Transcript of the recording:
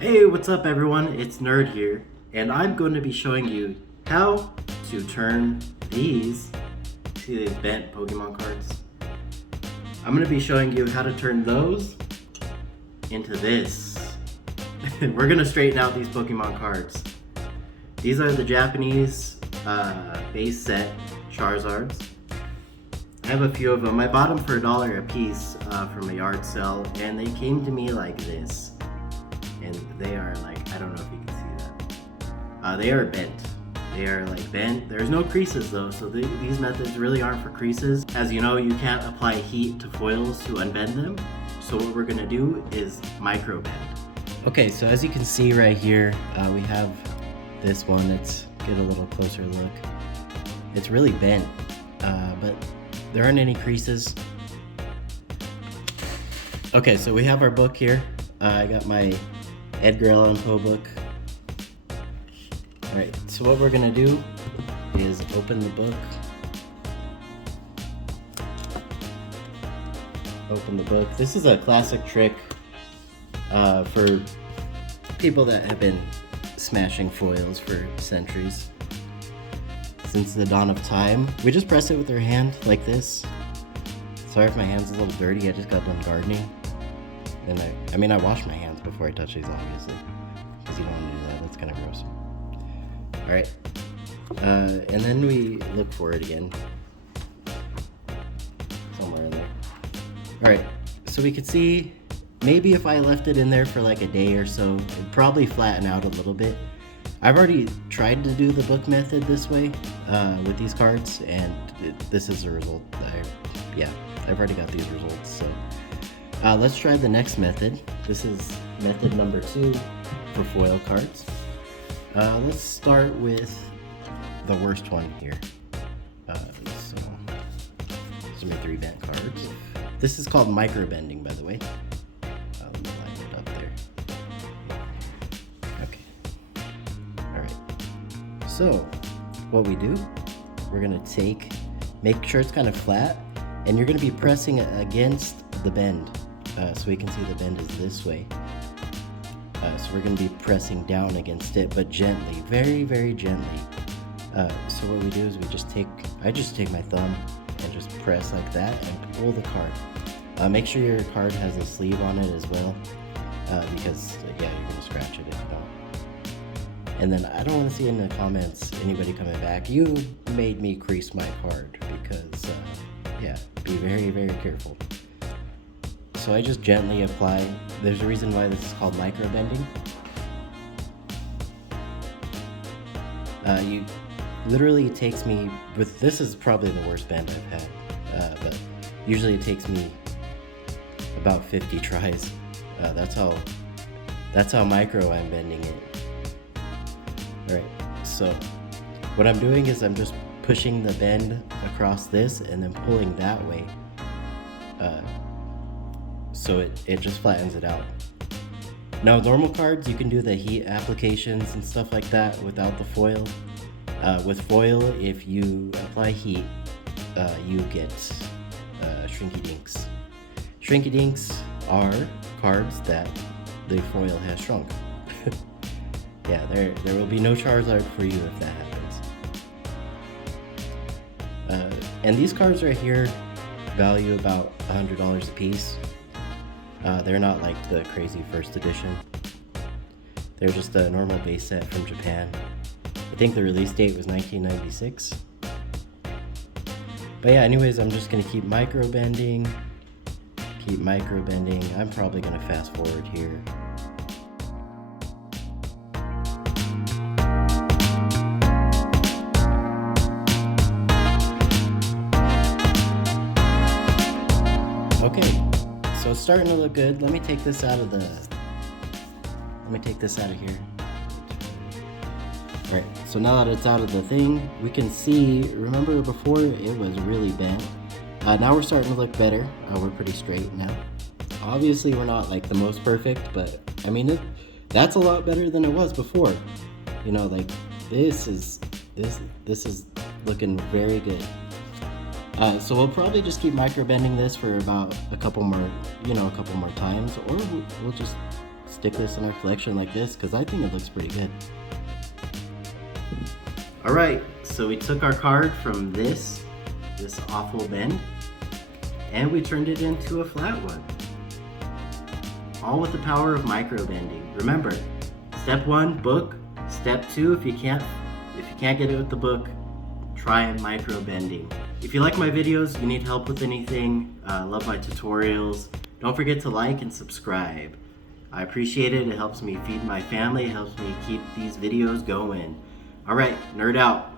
Hey, what's up everyone? It's Nerd here, and I'm going to be showing you how to turn these, see these bent Pokemon cards? I'm going to be showing you how to turn those into this. We're going to straighten out these Pokemon cards. These are the Japanese base set Charizards. I have a few of them. I bought them for $1 a piece from a yard sale, and they came to me like this. And they are like, I don't know if you can see that. They are bent. They are like bent. There's no creases though, so these methods really aren't for creases. As you know, you can't apply heat to foils to unbend them. So what we're gonna do is micro bend. Okay, so as you can see right here, we have this one. Let's get a little closer look. It's really bent, but there aren't any creases. Okay, so we have our book here. I got my Edgar Allan Poe book. Alright, so what we're gonna do is open the book. Open the book. This is a classic trick for people that have been smashing foils for centuries. Since the dawn of time. We just press it with our hand like this. Sorry if my hand's a little dirty, I just got done gardening. And I wash my hands before I touch these, obviously, because you don't want to do that. That's kind of gross. All right, and then we look for it again, somewhere in there. All right, so we could see maybe if I left it in there for like a day or so, it'd probably flatten out a little bit. I've already tried to do the book method this way with these cards, and this is the result. I've already got these results. So. Let's try the next method. This is method number 2 for foil cards. Let's start with the worst one here. So these are my 3 bent cards. This is called micro bending, by the way. Let me line it up there. Okay. All right. So what we do, we're gonna make sure it's kind of flat, and you're gonna be pressing it against the bend. So we can see the bend is this way. So we're going to be pressing down against it, but gently, very, very gently. So what we do is I just take my thumb and just press like that and pull the card. Make sure your card has a sleeve on it as well, because you're going to scratch it if you don't. And then I don't want to see in the comments anybody coming back, you made me crease my card, because be very, very careful. So I just gently apply. There's a reason why this is called micro bending. It takes me, this is probably the worst bend I've had, but usually it takes me about 50 tries. That's how micro I'm bending it. Alright, so what I'm doing is I'm just pushing the bend across this and then pulling that way. So it just flattens it out. Now normal cards, you can do the heat applications and stuff like that without the foil. With foil, if you apply heat, you get Shrinky Dinks. Shrinky Dinks are cards that the foil has shrunk. Yeah, there will be no Charizard for you if that happens. And these cards right here value about $100 a piece. They're not like the crazy first edition. They're just a normal base set from Japan. I think the release date was 1996. But yeah, anyways, I'm just gonna keep micro bending. I'm probably gonna fast forward here. Okay. So it's starting to look good. Let me take this out of here. Alright, so now that it's out of the thing, we can see, remember before it was really bent. Now we're starting to look better. We're pretty straight now. Obviously we're not like the most perfect, but I mean that's a lot better than it was before. You know, like this is looking very good. So we'll probably just keep micro bending this for about a couple more times, or we'll just stick this in our collection like this, because I think it looks pretty good. Alright, so we took our card from this awful bend, and we turned it into a flat one. All with the power of micro bending. Remember, step 1, book. Step 2, if you can't get it with the book, try micro bending. If you like my videos, you need help with anything, love my tutorials, don't forget to like and subscribe. I appreciate it. It helps me feed my family, it helps me keep these videos going. Alright, nerd out.